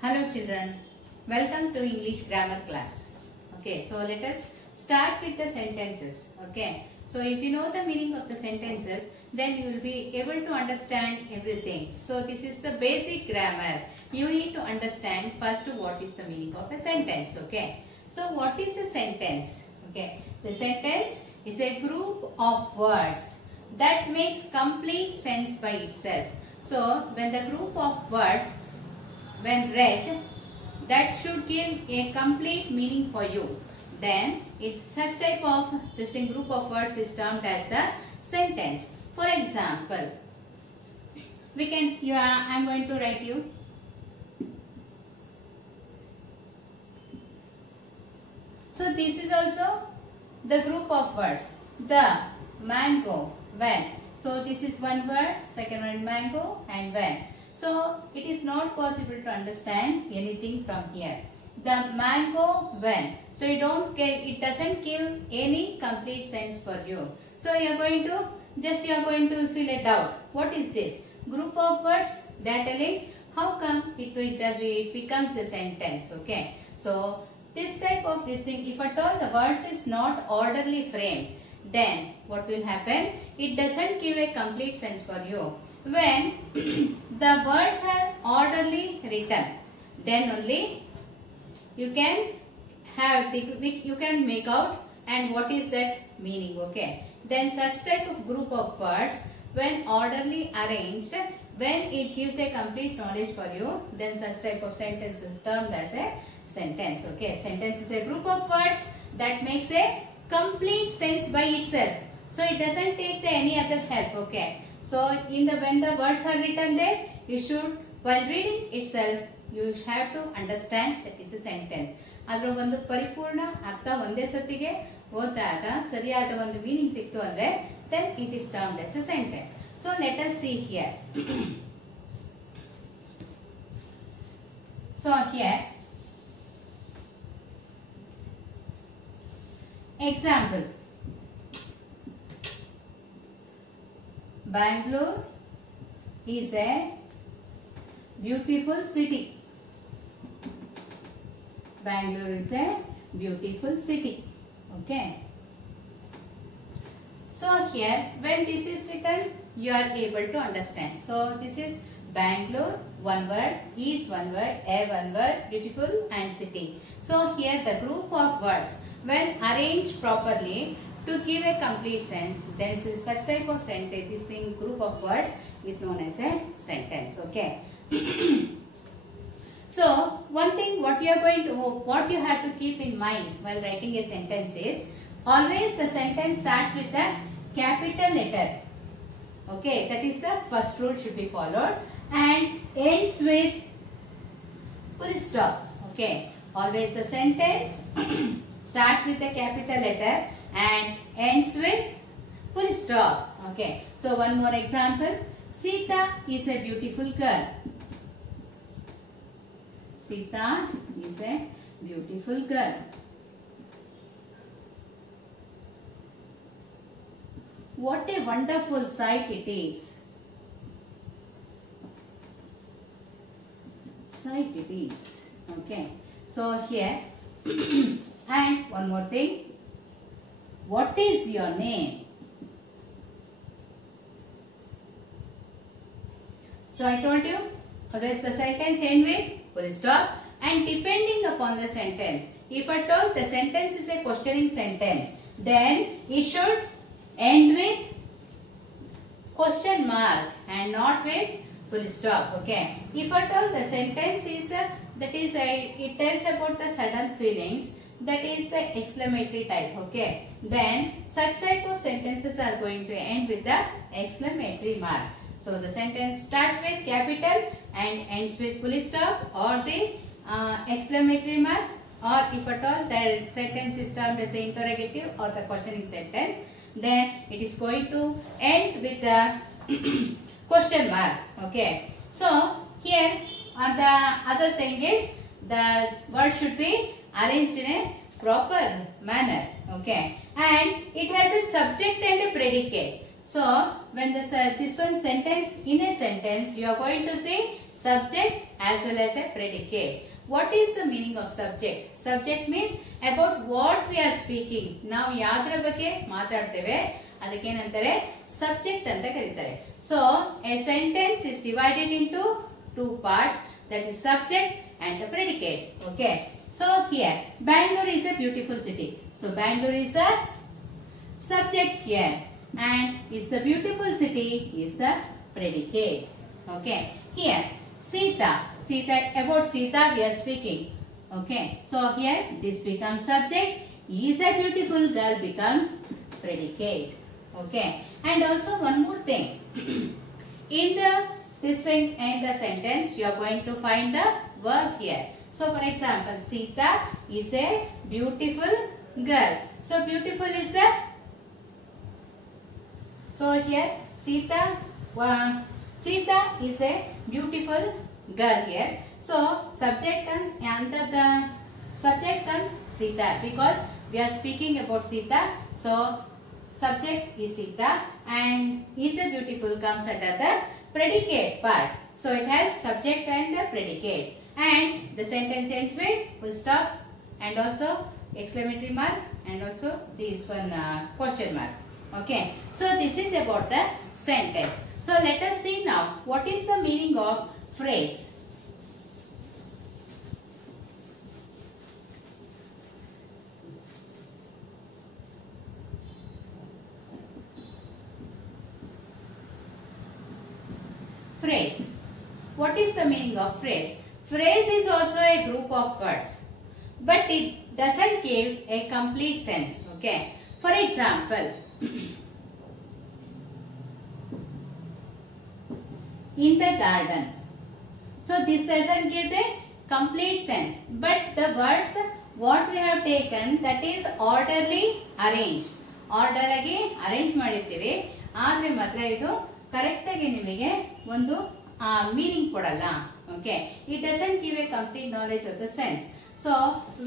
Hello children, welcome to English grammar class. Okay, so let us start with the sentences. Okay, so if you know the meaning of the sentences, then you will be able to understand everything. So this is the basic grammar. You need to understand first what is the meaning of a sentence. Okay, so what is a sentence? Okay, the sentence is a group of words that makes complete sense by itself. So when the group of words when read that should give a complete meaning for you, then such type of group of words is termed as the sentence. For example, I am going to write you. So this is also the group of words. The, mango, when. So this is one word, second one mango and when. So it is not possible to understand anything from here. The mango when. So it doesn't give any complete sense for you. So you are going to feel a doubt. What is this? Group of words, they are telling how come it becomes a sentence. Okay. So this type of this thing, if at all the words is not orderly framed, then what will happen? It doesn't give a complete sense for you. When the words are orderly written, then only you can make out and what is that meaning. Okay, then such type of group of words when orderly arranged, when it gives a complete knowledge for you, then such type of sentence is termed as a sentence. Okay, sentence is a group of words that makes a complete sense by itself, so it doesn't take any other help. Okay, so when the words are written there, you should, while reading itself, you have to understand that is a sentence. ಅದರ ಒಂದು ಪರಿಪೂರ್ಣ ಅರ್ಥ ಒಂದೇ ಸತಿಗೆ ಓದಿದಾಗ ಸರಿಯಾದ ಒಂದು meaning ಸಿಕ್ತು ಅಂದ್ರೆ then it is termed as a sentence. So let us see here. So here, example. Bangalore is a beautiful city. Bangalore is a beautiful city. Okay. So here, when this is written, you are able to understand. So this is Bangalore, one word, is one word, a one word, beautiful and city. So here the group of words, when arranged properly, to give a complete sense, then such type of sentence, this group of words is known as a sentence. Okay. So one thing what you have to keep in mind while writing a sentence is always the sentence starts with a capital letter. Okay, that is the first rule should be followed, and ends with full stop. Okay, always the sentence starts with a capital letter and ends with full stop. Okay, so one more example. Sita is a beautiful girl. Sita is a beautiful girl. What a wonderful sight it is. Sight it is. Okay, so here and one more thing. What is your name? So I told you, always the sentence end with full stop, and depending upon the sentence, if at all the sentence is a questioning sentence, then it should end with question mark and not with full stop. Okay, if at all the sentence is it tells about the sudden feelings, that is the exclamatory type. Okay, then such type of sentences are going to end with the exclamatory mark. So the sentence starts with capital and ends with full stop or the exclamatory mark, or if at all the sentence is termed as the interrogative or the questioning sentence, then it is going to end with the question mark. Okay, so here the other thing is the word should be arranged in a proper manner. Okay, and it has a subject and a predicate. So when this one sentence, in a sentence you are going to say subject as well as a predicate. What is the meaning of subject? Subject means about what we are speaking. ನಾವು ಯಾದ್ರ ಬಗ್ಗೆ ಮಾತಾಡ್ತೇವೆ ಅದಕ್ಕೆ ಏನಂತಾರೆ subject ಅಂತ ಕರೀತಾರೆ. So a sentence is divided into two parts, that is subject and the predicate. Okay. So here Bangalore is a beautiful city. So Bangalore is a subject here, and is the beautiful city is the predicate. Okay. Here Sita, about Sita we are speaking. Okay, so here this becomes subject, is a beautiful girl becomes predicate. Okay, and also one more thing. In this thing and the sentence you are going to find the verb here. So for example, Sita is a beautiful girl. So beautiful is the, so here Sita is a beautiful girl here. So subject comes, under the subject comes Sita, because we are speaking about Sita. So subject is Sita, and is a beautiful comes under the predicate part. So it has subject and the predicate, and the sentence ends with full stop and also exclamatory mark and also this one question mark. Okay, so this is about the sentence. So let us see now what is the meaning of phrase. Phrase. What is the meaning of phrase? Phrase is also a group of words, but it doesn't give a complete sense. Okay. For example, in the garden. So this doesn't give the complete sense, but the words what we have taken, that is orderly arranged. Order ಆಗಿ arrange ಮಾಡಿರ್ತೀವಿ, ಆದ್ರೆ ಮಾತ್ರ ಇದು correct ಆಗಿ ನಿಮಗೆ ಒಂದು meaning ಕೊಡಲ್ಲ. Okay, it doesn't give a complete knowledge of the sense. So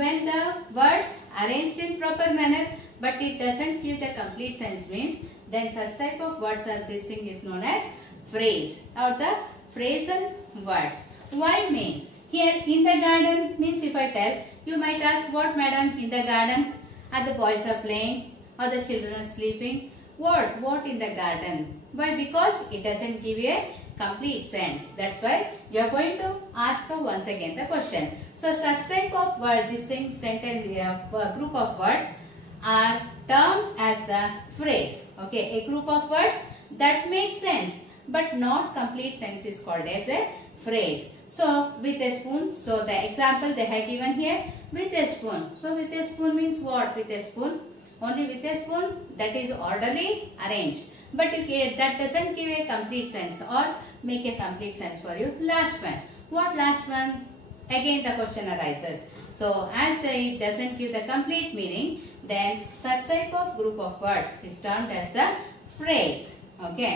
when the words arranged in proper manner but it doesn't give the complete sense means, then such type of words or this thing is known as phrase or the phrasal words. Why means, here in the garden means, if I tell, you might ask, what madam, in the garden? Are the boys are playing or the children are sleeping? What in the garden? Why? Because it doesn't give a complete sense. That's why you are going to ask once again the question. So such type of word, this thing, sentence, group of words are termed as the phrase. Okay, a group of words that make sense but not complete sense is called as a phrase. So with a spoon, so the example they have given here, with a spoon. So with a spoon means what? With a spoon, only with a spoon, that is orderly arranged, but that doesn't give a complete sense or make a complete sense for you. Last one, what last one? Again the question arises. So as it doesn't give the complete meaning, then such type of group of words is termed as the phrase. Okay,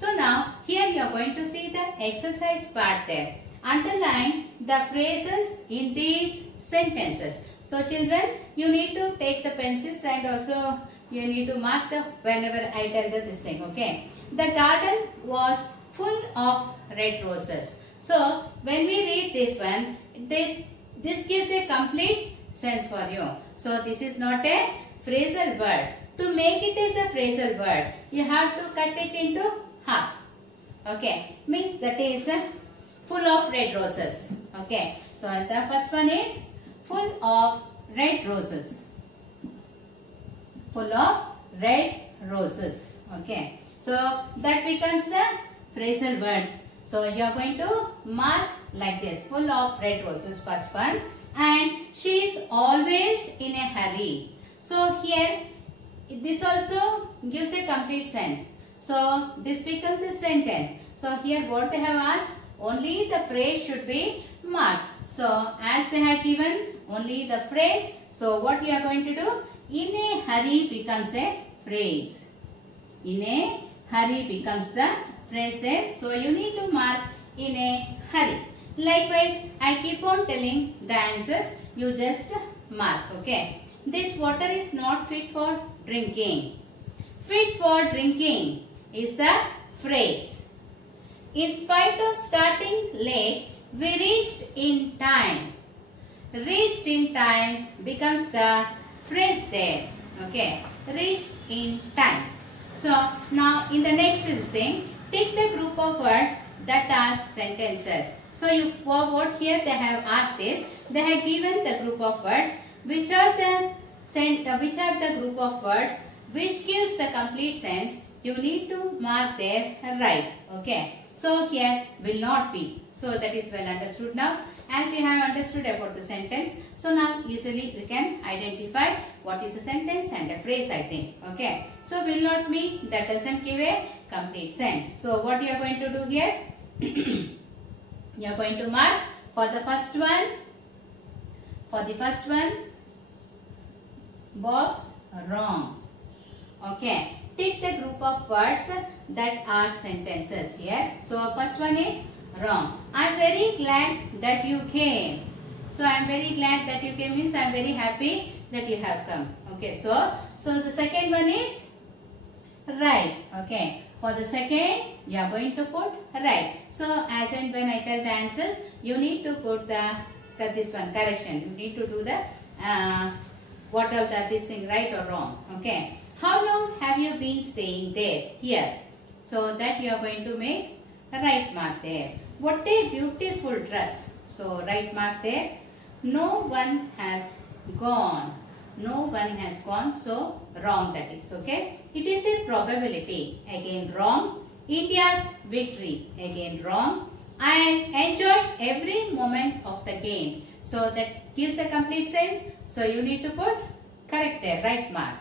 so now here you are going to see the exercise part there. Underline the phrases in these sentences. So children, you need to take the pencils and also you need to mark the whenever I tell this thing. Okay, the garden was full of red roses. So when we read this one, this gives a complete sense for you. So this is not a phrasal word. To make it as a phrasal word, you have to cut it into half. Okay, means that is full of red roses. Okay, so the first one is full of red roses. Full of red roses. Okay, so that becomes the phrasal word. So you are going to mark like this, full of red roses, first one, and she is always in a hurry. So here this also gives a complete sense. So this becomes a sentence. So here what they have asked, only the phrase should be marked. So as they have given only the phrase, so what you are going to do, in a hurry becomes a phrase. In a hurry becomes the phrase there. So you need to mark in a hurry. Likewise, I keep on telling the answers, you just mark. Okay, this water is not fit for drinking. Fit for drinking is the phrase. In spite of starting late, we reached in time. Reached in time becomes the phrase there. Okay, reached in time. So now in the next thing, take the group of words that are sentences. So what here they have asked is, they have given the group of words which are the group of words which gives the complete sense. You need to mark there right. Okay. So here will not be. So that is well understood now. As we have understood about the sentence, so now easily we can identify what is a sentence and a phrase, I think. Okay. So will not be, that doesn't give a complete sense. So what you are going to do here? You are going to mark for the first one. For the first one, box wrong. Okay. Take the group of words that are sentences here. So first one is wrong. I am very glad that you came. So I am very glad that you came means I am very happy that you have come. Okay. So the second one is right. Okay. For the second, you are going to put right. So as and when I tell the answers, you need to put this one correction. You need to do the what are this thing, right or wrong. Okay. How long have you been staying there? Here. So that you are going to make a right mark there. What a beautiful dress. So right mark there. No one has gone. No one has gone. So wrong that is. Okay. It is a probability. Again wrong. India's victory. Again wrong. I enjoyed every moment of the game. So that gives a complete sense. So you need to put correct there. Right mark.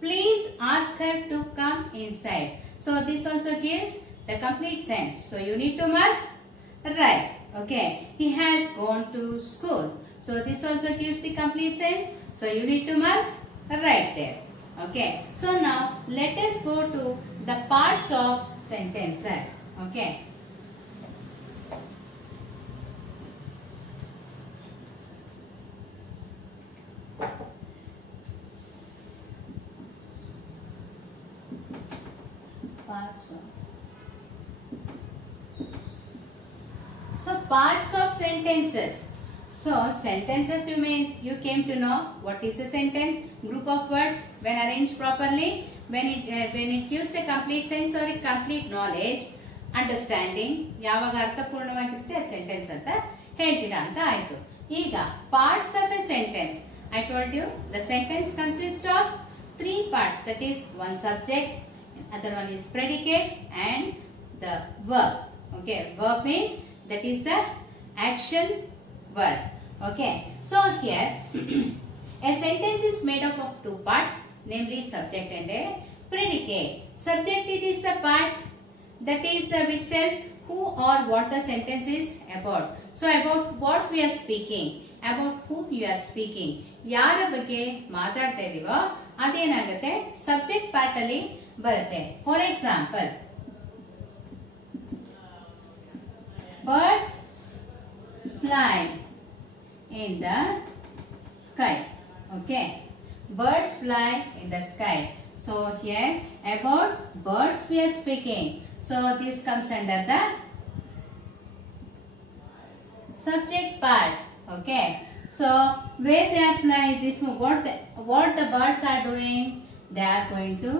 Please ask her to come inside. So this also gives the complete sense. So you need to mark right. Okay. He has gone to school. So this also gives the complete sense. So you need to mark right there. Okay. So now let us go to the parts of sentences. Okay. Parts of sentences. So sentences you came to know what is a sentence, group of words when arranged properly, when it gives a complete sense or a complete knowledge, understanding, ಯಾವಾಗ ಅರ್ಥಪೂರ್ಣವಾಗಿರುತ್ತೆ ಅದು sentence ಅಂತ ಹೇಳ್ತೀರಾ ಅಂತ ಆಯ್ತು. ಈಗ parts of a sentence. I told you the sentence consists of 3 parts, that is one subject, other one is predicate and the verb. Okay, verb means that is the action word. Okay. So here a sentence is made up of 2 parts, namely subject and a predicate. Subject, it is the part that is which tells who or what the sentence is about. So about what we are speaking, about whom you are speaking, ಯಾರ ಬಗ್ಗೆ ಮಾತಾಡ್ತಾ ಇದೀವೋ ಅದೇನಾಗುತ್ತೆ subject part ಅಲ್ಲಿ ಬರುತ್ತೆ. For example, birds fly in the sky. Okay, birds fly in the sky. So here about birds we are speaking. So this comes under the subject part. Okay, so where they are flying, this what the birds are doing, they are going to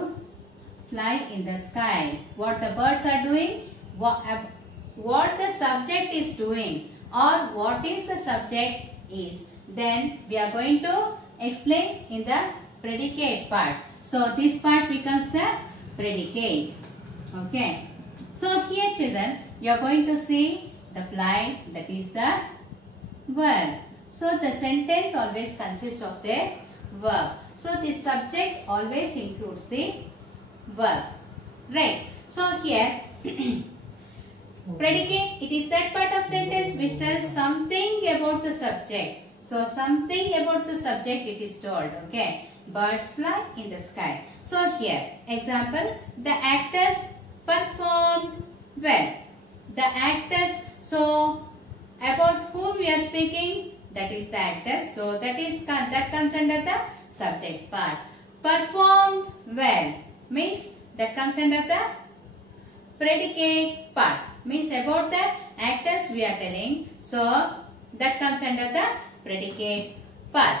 fly in the sky. What the birds are doing, what the subject is doing or what is the subject is, then we are going to explain in the predicate part. So this part becomes the predicate. Okay. So here children, you are going to see the fly, that is the verb. So the sentence always consists of the verb. So the subject always includes the verb. Right. So here predicate, it is that part of sentence which tells something about the subject. So something about the subject it is told. Okay. Birds fly in the sky. So here example, the actors performed well. The actors, so about whom we are speaking, that is the actors. So that comes under the subject part. Performed well means that comes under the predicate part. means about the actors we are telling. So that comes under the predicate part.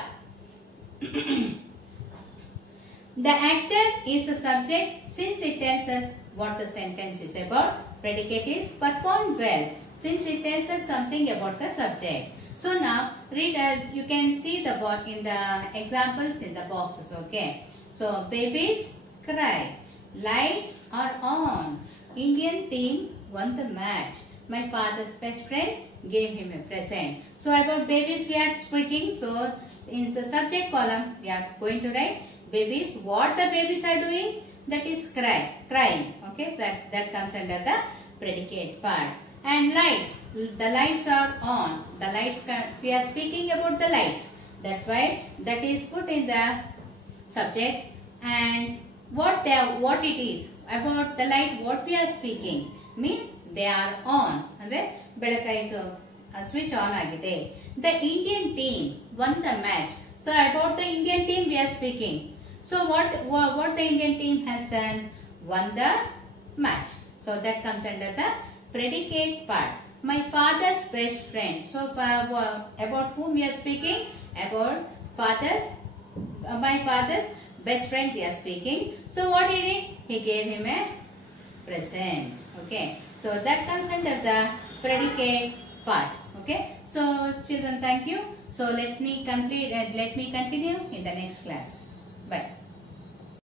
The actor is the subject since it tells us what the sentence is about. Predicate is performed well since it tells us something about the subject. So now read as you can see the in the examples in the boxes. Okay. So babies cry. Lights are on. Indian team won the match. My father's best friend gave him a present. So about babies we are speaking. So in the subject column we are going to write babies. What the babies are doing? That is crying. Okay, so that comes under the predicate part. And lights. The lights are on. The lights, we are speaking about the lights. That's why that is put in the subject. And what it is about the light, what we are speaking means they are on. Andre ಬೆಳಕಾಯಿತು switch on ಆಗಿದೆ. The Indian team won the match. So about the Indian team we are speaking. So what the Indian team has done? Won the match. So that comes under the predicate part. My father's best friend. So about whom we are speaking? About my father's best friend we are speaking. So what he did? He gave him a present. Okay. So that comes under the predicate part. Okay. So children, thank you. So let me continue in the next class. Bye.